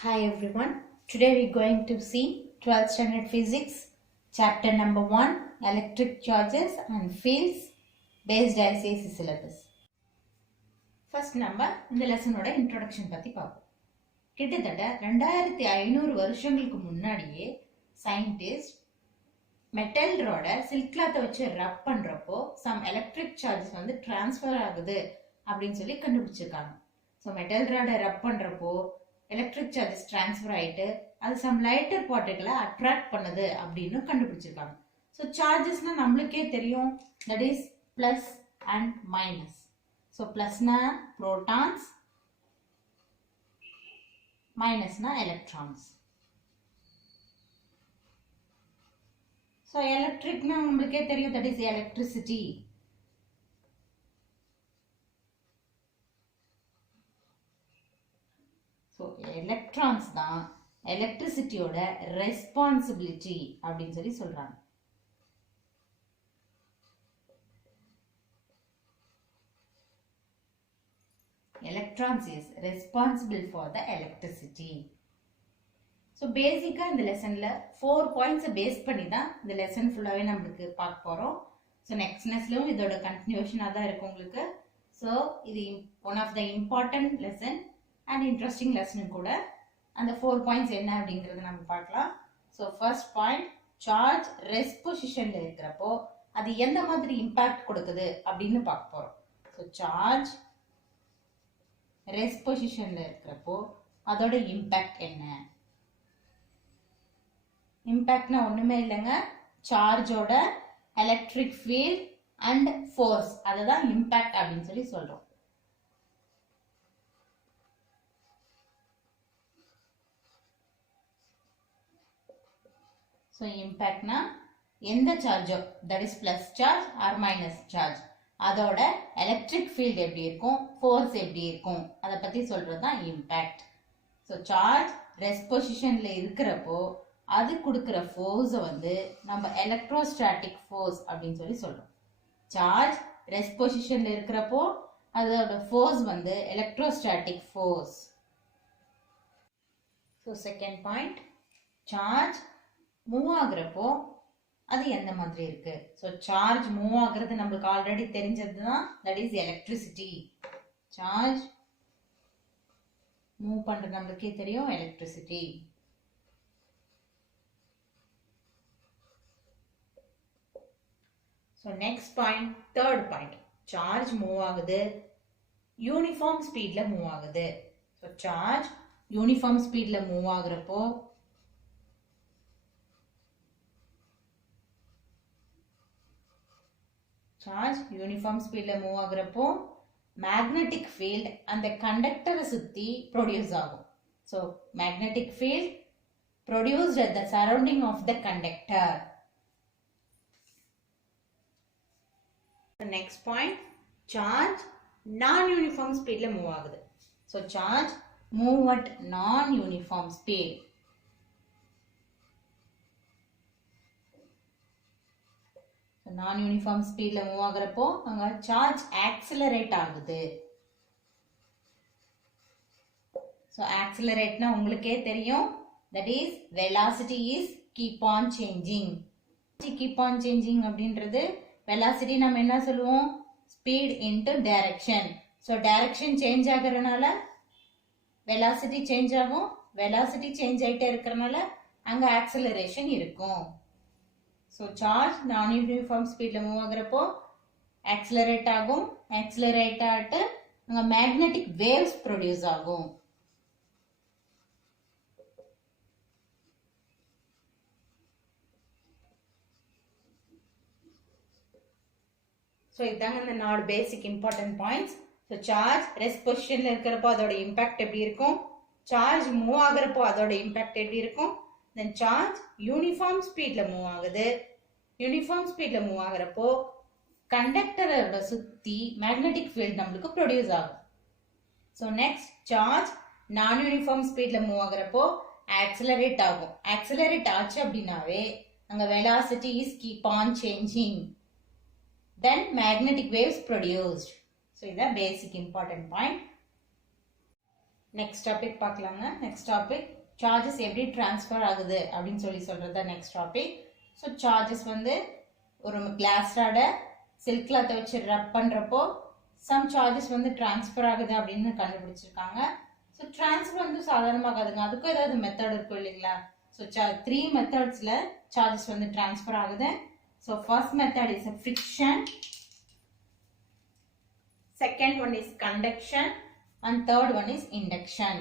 Hi everyone. Today we are going to see 12th standard physics chapter number 1 electric charges and fields based ICSE syllabus. First நம்ம இந்த லெசனோட introduction பத்தி பார்ப்போம். கிட்டத்தட்ட 2500 வருஷங்களுக்கு முன்னாடியே scientist metal ராட silk கிளாத்தை வச்சு ரப் பண்றப்போ சம் எலக்ட்ரிக் சார்ஜஸ் வந்து டிரான்ஸ்ஃபர் ஆகுது அப்படின்னு சொல்லி கண்டுபிடிச்சிருக்காங்க. ஸோ மெட்டல் ராட ரப் பண்றப்போ எலக்ட்ரிக் சார்ஜஸ் டிரான்ஸ்ஃபர் ஆயிட்டு அது சம் லைட்டர் பார்ட்டிகளை அட்ராக்ட் பண்ணுது அப்படின்னு கண்டுபிடிச்சிருக்காங்க. ஸோ சார்ஜஸ்னா நம்மளுக்கே தெரியும், that is plus and minus. So பிளஸ்னா புரோட்டான்ஸ், மைனஸ்னா எலக்ட்ரான்ஸ். ஸோ எலக்ட்ரிக்னா நம்மளுக்கே தெரியும், that is electricity. So electrons தான் எலக்ட்ரிசிட்டியோட ரெஸ்பான்சிபிலிட்டி அப்படின்னு சொல்லி சொல்றாங்க. Electrons is responsible for the electricity. So பேசிக்கா இந்த லெசன்ல 4 பாயிண்ட்ஸை பேஸ் பண்ணி தான் இந்த லெசன் ஃபுல்லாவே நம்மளுக்கு பார்க்க போறோம். ஸோ நெக்ஸ்ட்லயும் இதோட கண்டினியூஷனா தான் இருக்கும் உங்களுக்கு. ஸோ இது one of the important lesson and interesting லெசனும் கூட. அந்த 4 பாயிண்ட்ஸ் என்ன அப்படிங்கறத நம்ம பார்க்கலாம். So first point, charge rest பொசிஷன்ல இருக்கிறப்போ அது எந்த மாதிரி இம்பாக்ட் கொடுக்குது அப்படின்னு பார்க்க போறோம். ஸோ சார்ஜ் ரெஸ்ட் பொசிஷன்ல இருக்கிறப்போ அதோட இம்பாக்ட் என்ன? இம்பாக்ட்னா ஒண்ணுமே இல்லைங்க, சார்ஜோட எலக்ட்ரிக் ஃபீல்ட் அண்ட் ஃபோர்ஸ், அதை தான் இம்பாக்ட் அப்படின்னு சொல்லி சொல்றோம். ஸோ இம்பேக்ட்னா எந்த சார்ஜோ, that is plus charge or minus charge, அதோட எலக்ட்ரிக் ஃபீல்ட் எப்படி இருக்கும், ஃபோர்ஸ் எப்படி இருக்கும், அதை பத்தி சொல்றது தான் இம்பேக்ட். ஸோ சார்ஜ் ரெஸ்ட் பொசிஷன்ல இருக்கிறப்போ அது கொடுக்குற ஃபோர்ஸை வந்து நம்ம எலக்ட்ரோஸ்டாட்டிக் ஃபோர்ஸ் அப்படின்னு சொல்லி சொல்றோம். சார்ஜ் ரெஸ்ட் பொசிஷன்ல இருக்கிறப்போ அதோட ஃபோர்ஸ் வந்து electrostatic force. So second point, charge move ஆகுறப்போ அது எந்த மாதிரி இருக்கு? ஸோ சார்ஜ் மூவ் ஆகுறது நம்மளுக்கு ஆல்ரெடி தெரிஞ்சது தான், that is electricity. Charge move பண்றது நம்மளுக்கே தெரியும், electricity. So next point, third point, charge move ஆகுது, யூனிஃபார்ம் ஸ்பீட்ல மூவ் ஆகுது. ஸோ சார்ஜ் யூனிஃபார்ம் ஸ்பீட்ல மூவ் ஆகுறப்போ சார்ஜ் யூனிஃபார்ம் ஸ்பீட்ல மூவ் ஆகுறப்போ மேக்னெட்டிக் ஃபீல்ட் அந்த கண்டக்டரை சுத்தி ப்ரொடியூஸ் ஆகும். So magnetic field produced at the surrounding of the conductor. Next point, charge non uniform ஸ்பீட்ல மூவ் ஆகுது. So charge move at non uniform speed. Non uniform ஸ்பீட்ல move ஆகுறப்போ அங்க சார்ஜ் ஆக்சிலரேட் ஆகுது. So ஆக்சிலரேட்னா உங்களுக்கே தெரியும், that is velocity is keep on changing. keep on changing அப்படின்றது velocity நம்ம என்ன சொல்லுவோம், speed into direction. So direction change ஆகுறதுனால velocity சேஞ்ச் ஆகும். velocity சேஞ்ச் ஆயிட்டே இருக்கறனால அங்க ஆக்சிலரேஷன் இருக்கும். ஸோ சார்ஜ் நான் யூனிஃபார்ம் ஸ்பீட்ல மூவ் ஆகுறப்போ ஆக்சிலரேட் ஆகும். ஆக்சிலரேட் ஆகிட்டு அங்கே மேக்னெட்டிக் வேவ்ஸ் ப்ரொடியூஸ் ஆகும். ஸோ இதுதாங்க இந்த 4 basic important points. So charge rest பொசிஷன்ல இருக்கிறப்போ அதோட இம்பாக்ட் எப்படி இருக்கும், சார்ஜ் மூவ் ஆகுறப்போ அதோட இம்பாக்ட் எப்படி இருக்கும், then charge யூனிஃபார்ம் ஸ்பீட்ல மூவ் ஆகுது. யூனிஃபார்ம் ஸ்பீட்ல மூவ் ஆகுறப்போ கண்டக்டரோட சுத்தி மேக்னெட்டிக் ஃபீல்ட் நம்மளுக்கு ப்ரொடியூஸ் ஆகும். So next, charge non uniform ஸ்பீட்ல மூவ் ஆகுறப்போ ஆக்சிலரேட் ஆகும். ஆக்சிலரேட் ஆச்சு அப்படின்னாவே அங்க velocity is keep on changing, then magnetic waves produced. So இதான் பேசிக் இம்பார்ட்டன்ட் பாயிண்ட். நெக்ஸ்ட் டாபிக் பார்க்கலாங்க. நெக்ஸ்ட் டாபிக் சார்ஜஸ் எப்படி டிரான்ஸ்ஃபர் ஆகுது அப்படின்னு சொல்றது நெக்ஸ்ட் டாபிக். ஸோ சார்ஜஸ் வந்து ஒரு கிளாஸ் ராடை சில்க் கிளாத்தை வச்சு ரப் பண்ணுறப்போ சம் சார்ஜஸ் வந்து டிரான்ஸ்ஃபர் ஆகுது அப்படின்னு கண்டுபிடிச்சிருக்காங்க. ஸோ டிரான்ஸ்ஃபர் வந்து சாதாரணமாகாதுங்க, அதுக்கும் ஏதாவது மெத்தட் இருக்கும் இல்லைங்களா. ஸோ 3 மெத்தட்ஸில் சார்ஜஸ் வந்து டிரான்ஸ்ஃபர் ஆகுது. So first method is friction, second one is conduction and third one is induction.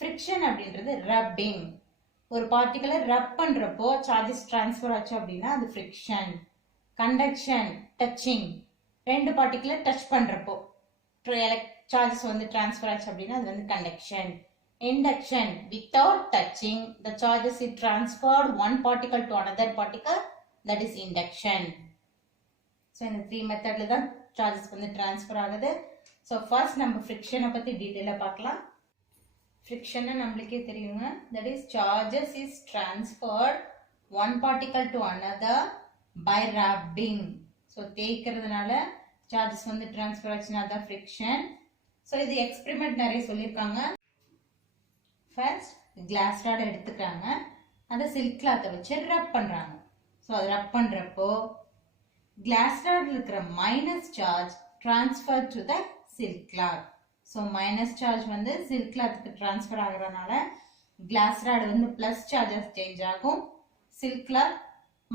friction அப்படின்றது rubbing. ஒரு பார்ட்டிகலை ரப் பண்றப்போ சார்ஜஸ் டிரான்ஸ்ஃபர் ஆச்சு அப்படின்னா அது friction. conduction touching. ரெண்டு பார்ட்டிகலை டச் பண்றப்போ சார்ஜஸ் வந்து டிரான்ஸ்ஃபர் ஆச்சு அப்படின்னா அது வந்து conduction. induction without touching the charges is transferred one particle to another particle, that is induction. so இந்த 3 மெத்தட்ல தான் சார்ஜஸ் வந்து டிரான்ஸ்ஃபர் ஆகுது. ஸோ ஃபர்ஸ்ட் நம்ம ஃப்ரிக்ஷனை பற்றி டீட்டெயிலாக பார்க்கலாம். ஃப்ரிக்ஷனை நம்மளுக்கே தெரியுங்க, that is charges is transferred one particle to another by rubbing. So தேய்க்கிறதுனால சார்ஜஸ் வந்து டிரான்ஸ்ஃபர் ஆச்சுன்னா தான் ஃப்ரிக்ஷன். ஸோ இது எக்ஸ்பெரிமெண்ட் நிறைய சொல்லியிருக்காங்க. ஃபர்ஸ்ட் கிளாஸ் ராட் எடுத்துக்கிறாங்க, அதை சில்க் கிளாத்தை வச்சு ரப் பண்ணுறாங்க. ஸோ அதை ரப் பண்ணுறப்போ கிளாஸ் ராட்ல இருக்கிற minus charge transfer to the silk cloth. So minus charge வந்து silk cloth க்கு transfer ஆகுறனால glass rod வந்து plus charges change ஆகும், silk cloth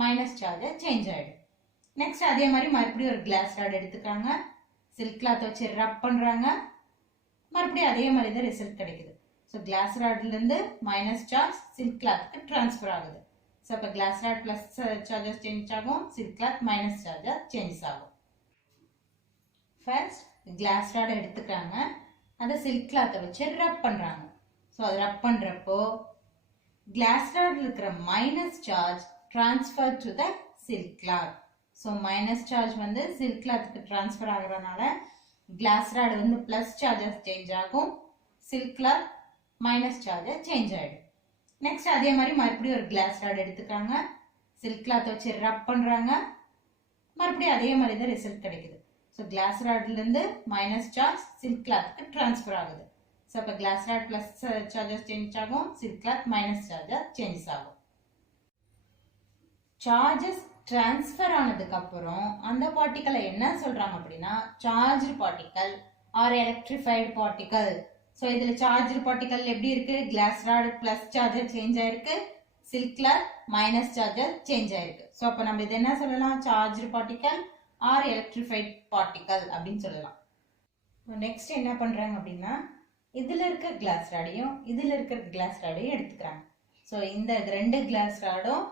minus charges change ஆயிடும். next அதே மாதிரி மறுபடியும் ஒரு glass rod எடுத்துக்காங்க, silk cloth வச்சு rub பண்றாங்க, மறுபடியும் அதே மாதிரி தான் ரிசல்ட் கிடைக்குது. so glass rodல இருந்து minus charge silk cloth க்கு transfer ஆகுது. so அப்ப glass rod plus charges change ஆகும், silk cloth minus charges change ஆகும். ஃபர்ஸ்ட் கிளாஸ் ராட் எடுத்துக்கிறாங்க, அதை சில்க் கிளாத்தை வச்சு ரப் பண்றாங்க. ஸோ அதை ரப் பண்றப்போ கிளாஸ் ராட்ல இருக்கிற minus charge transfer to the silk cloth. So minus charge வந்து சில்க் கிளாத்துக்கு டிரான்ஸ்ஃபர் ஆகுறதுனால கிளாஸ் ராட் வந்து பிளஸ் சார்ஜஸ் சேஞ்ச் ஆகும், silk cloth minus charges change ஆயிடும். நெக்ஸ்ட் அதே மாதிரி மறுபடியும் ஒரு கிளாஸ் ராட் எடுத்துக்கிறாங்க, சில்க் கிளாத்தை வச்சு ரப் பண்றாங்க, மறுபடியும் அதே மாதிரி தான் ரிசல்ட் கிடைக்குது. ஸோ கிளாஸ் ராட்ல இருந்து மைனஸ் சார்ஜ் சில்க் கிளாத்துக்கு டிரான்ஸ்ஃபர் ஆகுது. ஸோ அப்போ glass rod plus charges change ஆகும், silk cloth minus charges change ஆகும். சார்ஜஸ் டிரான்ஸ்ஃபர் ஆனதுக்கு அப்புறம் அந்த பார்ட்டிகலை என்ன சொல்றாங்க அப்படின்னா charge particle or electrified particle. So இதுல சார்ஜ் பார்ட்டிகல் எப்படி இருக்கு, glass rod plus charger change ஆயிருக்கு, silk cloth minus charger change ஆயிருக்கு. ஸோ அப்போ நம்ம இது என்ன சொல்லலாம், charge particle R electrified particle அப்படின்னு சொல்லலாம். நெக்ஸ்ட் என்ன பண்றாங்க அப்படின்னா இதுல இருக்க கிளாஸ் ராடையும் இதுல இருக்கிற கிளாஸ் ராடையும் எடுத்துக்கிறாங்க. ஸோ இந்த ரெண்டு கிளாஸ் ராடும்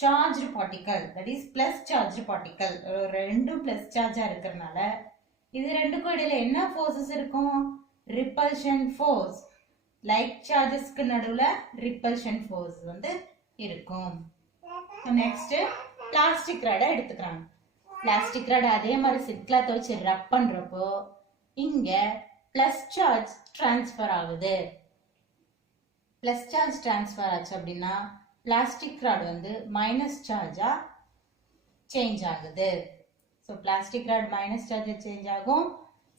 charge particle, that is plus charge particle, ரெண்டும் பிளஸ் சார்ஜா இருக்கிறதுனால இது ரெண்டுக்கும் இடையில என்ன ஃபோர்ஸஸ் இருக்கும், ரிப்பல்ஷன் ஃபோர்ஸ். லைக் சார்ஜஸ்க்கு நடுவுல ரிப்பல்ஷன் ஃபோர்ஸ் வந்து இருக்கும். நெக்ஸ்ட் பிளாஸ்டிக் ராடை எடுத்துக்கிறாங்க. பிளாஸ்டிக் ராட் அதே மாதிரி சில்க் கிளாத் வச்சு ரப் பண்றப்போ இங்க பிளஸ் சார்ஜ் டிரான்ஸ்ஃபர் ஆகுது. பிளஸ் சார்ஜ் டிரான்ஸ்ஃபர் ஆச்சு அப்படின்னா பிளாஸ்டிக் ராட் வந்து மைனஸ் சார்ஜா சேஞ்ச் ஆகுது. ஸோ பிளாஸ்டிக் ராட் மைனஸ் சார்ஜா சேஞ்ச் ஆகும்,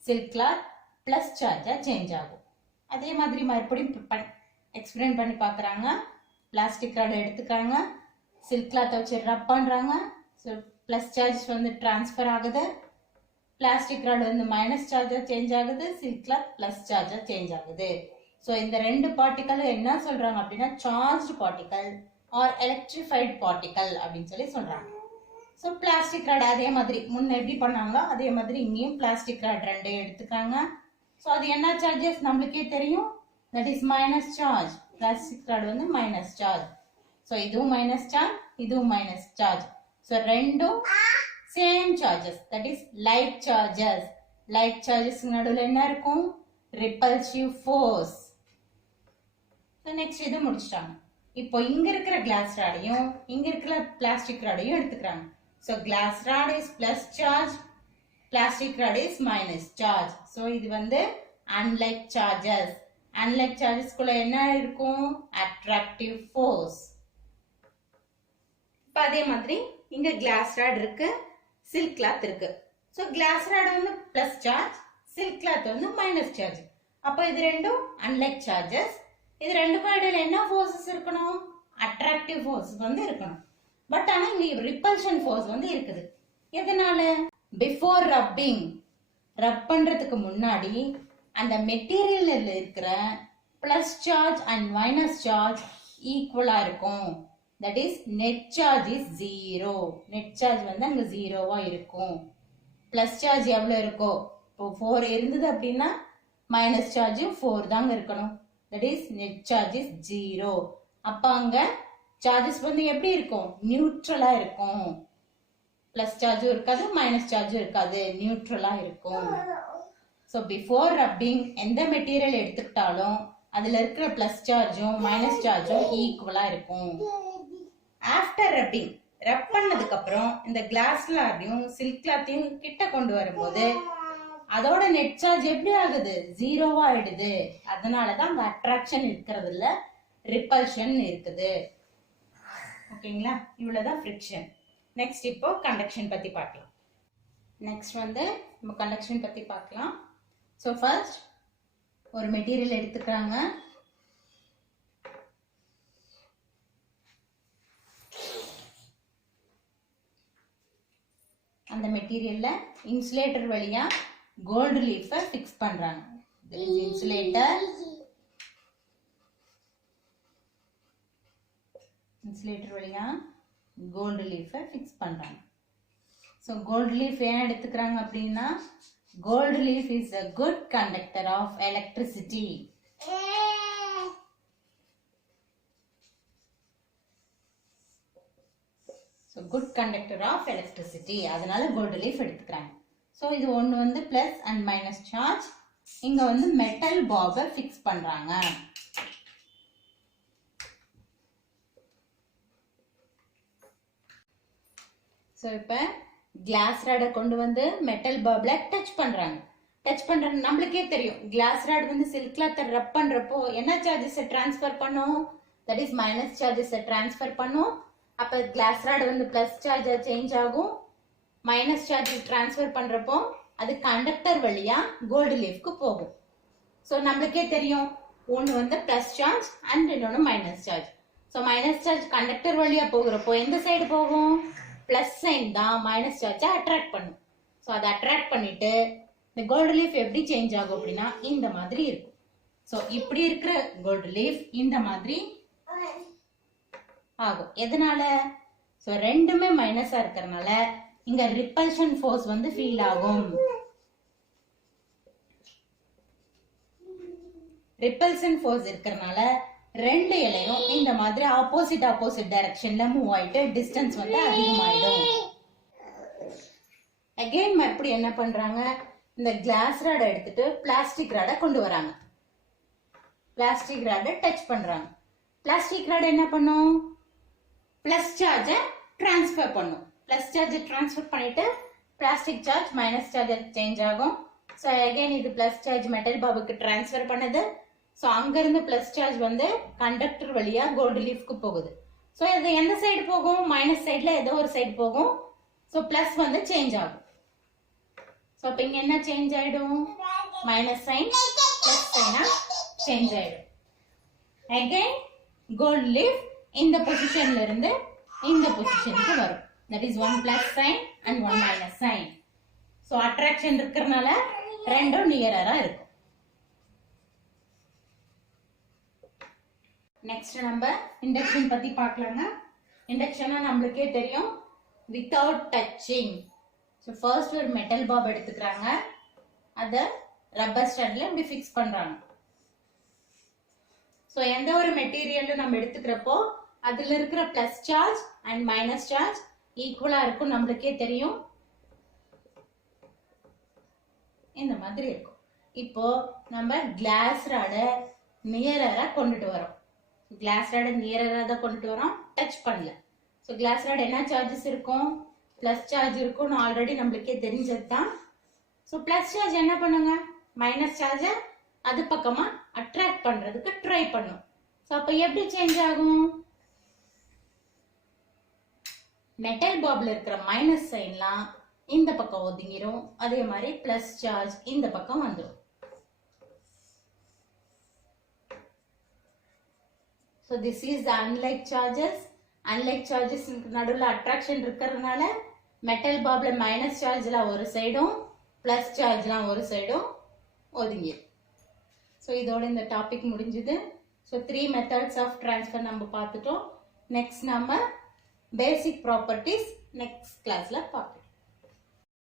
சில்க் கிளாத் பிளஸ் சார்ஜா சேஞ்ச் ஆகும். அதே மாதிரி மறுபடியும் எக்ஸ்பிளைன் பண்ணி பார்க்குறாங்க. பிளாஸ்டிக் ராட் எடுத்துக்கிறாங்க, சில்க் கிளாத்தை வச்சு ரப் பண்றாங்க, ஸோ பிளஸ் சார்ஜ் வந்து டிரான்ஸ்ஃபர் ஆகுது, பிளாஸ்டிக் ராட் வந்து மைனஸ் சார்ஜா சேஞ்ச் ஆகுது, சில்க் கிளாத் பிளஸ் சார்ஜா சேஞ்ச் ஆகுது. ஸோ இந்த ரெண்டு பார்ட்டிகலும் என்ன சொல்றாங்க அப்படின்னா charge particle R electrified particle அப்படின்னு சொல்லி சொல்றாங்க. ஸோ பிளாஸ்டிக் ராட் அதே மாதிரி முன்ன எப்படி பண்ணாங்களோ அதே மாதிரி இங்கேயும் பிளாஸ்டிக் ராட் ரெண்டையும் எடுத்துக்காங்க. ஸோ அது என்ன சார்ஜஸ் நம்மளுக்கே தெரியும், that is minus charge. Plastic rod வந்து மைனஸ் சார்ஜ். ஸோ இதுவும் மைனஸ் சார்ஜ், இதுவும் மைனஸ் சார்ஜ். ஸோ ரெண்டும் same charges, that is like charges. Like charges நடுவில் என்ன இருக்கும், ரிப்பல்சிவ் ஃபோர்ஸ். நெக்ஸ்ட் இது முடிச்சிட்டாங்க. இப்போ இங்க இருக்கிற கிளாஸ் ராடையும் இங்க இருக்கிற பிளாஸ்டிக் ராடையும் எடுத்துக்கிறாங்க. So glass rod is plus charge, plastic rod is minus charge. So இது வந்து அன்லைக் சார்ஜஸ். அன்லைக் சார்ஜஸ்குள்ள என்ன இருக்கும், அட்ராக்டிவ் ஃபோர்ஸ். இப்போ அதே மாதிரி இங்க கிளாஸ் ராட் இருக்கு, சில்க் கிளாத் இருக்கு. ஸோ கிளாஸ் ராட் வந்து பிளஸ் சார்ஜ், சில்க் கிளாத் வந்து மைனஸ் சார்ஜ். அப்போ இது ரெண்டும் அன்லைக் சார்ஜஸ். இது ரெண்டுக்கும் இடையில என்ன ஃபோர்ஸஸ் இருக்கணும்? அட்ராக்டிவ் ஃபோர்ஸ் வந்து இருக்கணும். பட் ஆனா இங்க ரிப்பல்ஷன் ஃபோர்ஸ் வந்து இருக்குது. எதனால? பிஃபோர் ரப்பிங், ரப் பண்றதுக்கு முன்னாடி அந்த மெட்டீரியல்ல இருக்கிற plus charge and minus charge ஈக்குவலா இருக்கும். That is net charge is 0. Net charge வந்து அங்க 0வா இருக்கும். பிளஸ் சார்ஜ் எவ்வளவு இருக்கோ, இப்போ 4 இருந்தது அப்படின்னா மைனஸ் சார்ஜும் 4 தாங்க இருக்கணும். That is net charge is 0. அப்ப அங்க சார்ஜஸ் வந்து எப்படி இருக்கும்? நியூட்ரலா இருக்கும். பிளஸ் சார்ஜும் இருக்காது, மைனஸ் சார்ஜும் இருக்காது, நியூட்ரலா இருக்கும். ஸோ பிஃபோர் ரப்பிங் எந்த மெட்டீரியல் எடுத்துக்கிட்டாலும் அதுல இருக்கிற பிளஸ் சார்ஜும் மைனஸ் சார்ஜும் ஈக்குவலா இருக்கும். ஆஃப்டர் ரப்பிங், ரப் பண்ணதுக்கு அப்புறம் இந்த கிளாஸ் கிளாத்தையும் சில்க் கிளாத்தையும் கிட்ட கொண்டு வரும்போது அதோட நெட் சார்ஜ் எப்படி ஆகுது? 0வா ஆயிடுது. அதனாலதான் அந்த அட்ராக்ஷன் இருக்கிறது இல்ல, ரிப்பல்ஷன் இருக்குது. ஓகேங்களா? இவ்வளவுதான் ஃப்ரிக்ஷன். நெக்ஸ்ட் இப்போ கண்டக்ஷன் பத்தி பார்க்கலாம். நெக்ஸ்ட் வந்து நம்ம கண்டக்ஷன் பத்தி பார்க்கலாம். ஸோ ஃபர்ஸ்ட் ஒரு மெட்டீரியல் எடுத்துக்கிறாங்க. அந்த மெட்டீரியல்ல இன்சுலேட்டர் வழியா கோல்டு லீஃபை ஃபிக்ஸ் பண்றாங்க. இன்சுலேட்டர் வழியா கோல்டு லீஃபை ஃபிக்ஸ் பண்றாங்க. ஸோ கோல்டு லீஃப் ஏன் எடுத்துக்கிறாங்க அப்படின்னா, gold leaf is a good conductor of electricity. So good conductor of electricity, அதனால கோல்டு லீஃப் எடுத்துக்கிறாங்க. ஸோ இது ஒன்று வந்து பிளஸ் அண்ட் மைனஸ் சார்ஜ். இங்க வந்து மெட்டல் பாபை ஃபிக்ஸ் பண்றாங்க. ஸோ இப்போ கிளாஸ் ராடை கொண்டு வந்து மெட்டல் பாப்ல டச் பண்றாங்க. நம்மளுக்கே தெரியும், கிளாஸ் ராட் வந்து சில்க் கிளாத்தை ரப் பண்றப்போ என்ன சார்ஜஸ் டிரான்ஸ்ஃபர் பண்ணும்? That is minus charges transfer பண்ணும். அப்ப கிளாஸ் ராட் வந்து பிளஸ் சார்ஜா சேஞ்ச் ஆகும். மைனஸ் சார்ஜ் டிரான்ஸ்ஃபர் பண்றப்போ அது கண்டக்டர் வழியா கோல்டு லீஃப்க்கு போகும். ஸோ நம்மளுக்கே தெரியும், ஒன்று வந்து பிளஸ் சார்ஜ் அண்ட் இன்னொன்று minus charge. So minus charge conductor வழியா போகிறப்போ எந்த சைடு போகும்? பிளஸ் சைன் தான் மைனஸ் சார்ஜை அட்ராக்ட் பண்ணும். ஸோ அதை அட்ராக்ட் பண்ணிட்டு இந்த கோல்டு லீஃப் எப்படி சேஞ்ச் ஆகும் அப்படின்னா இந்த மாதிரி இருக்கும். ஸோ இப்படி இருக்கிற கோல்டு லீஃப் இந்த மாதிரி ஆகும். எதனால? ஸோ ரெண்டுமே மைனஸா இருக்கிறதுனால இங்க ரிப்பல்ஷன் ஃபோர்ஸ் வந்து ஃபீல் ஆகும். ரிப்பல்ஷன் ஃபோர்ஸ் இருக்கிறதுனால ரெண்டு இலையும் இந்த மாதிரி ஆப்போசிட் டைரக்ஷன்ல மூவ் ஆயிட்டு டிஸ்டன்ஸ் வந்து அதிகமாயிடும். அகைன் மறுபடியும் என்ன பண்றாங்க? இந்த கிளாஸ் ராடை எடுத்துட்டு பிளாஸ்டிக் ராடை கொண்டு வராங்க. பிளாஸ்டிக் ராடை டச் பண்றாங்க. பிளாஸ்டிக் ராடை என்ன பண்ணும்? பிளஸ் சார்ஜை டிரான்ஸ்ஃபர் பண்ணும். பிளஸ் சார்ஜ் டிரான்ஸ்ஃபர் பண்ணிட்டு plastic charge minus charge change ஆகும். ஸோ அகைன் இது பிளஸ் சார்ஜ் மெட்டல் பாபுக்கு டிரான்ஸ்ஃபர் பண்ணுது. ஸோ அங்கிருந்து பிளஸ் சார்ஜ் வந்து கண்டக்டர் வழியா கோல்டு லீஃப்க்கு போகுது. ஸோ இது எந்த சைடு போகும்? மைனஸ் சைட்ல ஏதோ ஒரு சைடு போகும். ஸோ பிளஸ் வந்து சேஞ்ச் ஆகும். ஸோ இப்போ இங்க என்ன சேஞ்ச் ஆயிடும்? மைனஸ் சைன் பிளஸ் சைனா சேஞ்ச் ஆயிடும். அகைன் கோல்டு லீஃப் இந்த பொசிஷன்ல இருந்து இந்த பொசிஷனுக்கு வரும். That is one plus sign and one minus sign. So attraction இருக்கிறதுனால ரெண்டும் நியரரா இருக்கும். நெக்ஸ்ட் நம்ம இண்டக்ஷன் பத்தி பார்க்கலாங்க. இண்டக்ஷனா நம்மளுக்கே தெரியும், வித்தவுட் டச்சிங். ஸோ ஃபர்ஸ்ட் ஒரு மெட்டல் பாப் எடுத்துக்கிறாங்க. அதை ரப்பர் ஸ்டட்ல இப்படி ஃபிக்ஸ் பண்றாங்க. ஸோ எந்த ஒரு மெட்டீரியலும் நம்ம எடுத்துக்கிறப்போ அதுல இருக்கிற plus charge and minus charge ஈக்குவலா இருக்கும். நம்மளுக்கே தெரியும், இந்த மாதிரி இருக்கும். இப்போ நம்ம கிளாஸ் ராடை நியரரா கொண்டுட்டு வரோம். கிளாஸ் ராடை நியரரா தான் கொண்டுட்டு வரோம், டச் பண்ணல. ஸோ கிளாஸ் ராட் என்ன சார்ஜஸ் இருக்கும்? பிளஸ் சார்ஜ் இருக்கும். ஆல்ரெடி நம்மளுக்கே தெரிஞ்சது தான். ஸோ பிளஸ் சார்ஜ் என்ன பண்ணுங்க? மைனஸ் சார்ஜை அது பக்கமா அட்ராக்ட் பண்றதுக்கு ட்ரை பண்ணும். ஸோ அப்ப எப்படி சேஞ்ச் ஆகும்? மெட்டல் பாப்ல இருக்கிற மைனஸ் சைன்லாம் இந்த பக்கம் ஒதுங்கிரும். அதே மாதிரி பிளஸ் சார்ஜ் இந்த பக்கம் வந்துடும். So this is the unlike charges. Unlike charges நடுவுல attraction இருக்கிறதுனால மெட்டல் பாப்ல மைனஸ் சார்ஜ்லாம் ஒரு சைடும் பிளஸ் சார்ஜ்லாம் ஒரு சைடும் ஒதுங்கிடும். ஸோ இதோட இந்த டாபிக் முடிஞ்சுது. ஸோ 3 மெத்தட்ஸ் ஆஃப் ட்ரான்ஸ்ஃபர் நம்ம பார்த்துட்டோம். நெக்ஸ்ட் நம்ம பேசிக் ப்ராப்பர்ட்டிஸ் நெக்ஸ்ட் கிளாஸ்ல பார்க்கலாம்.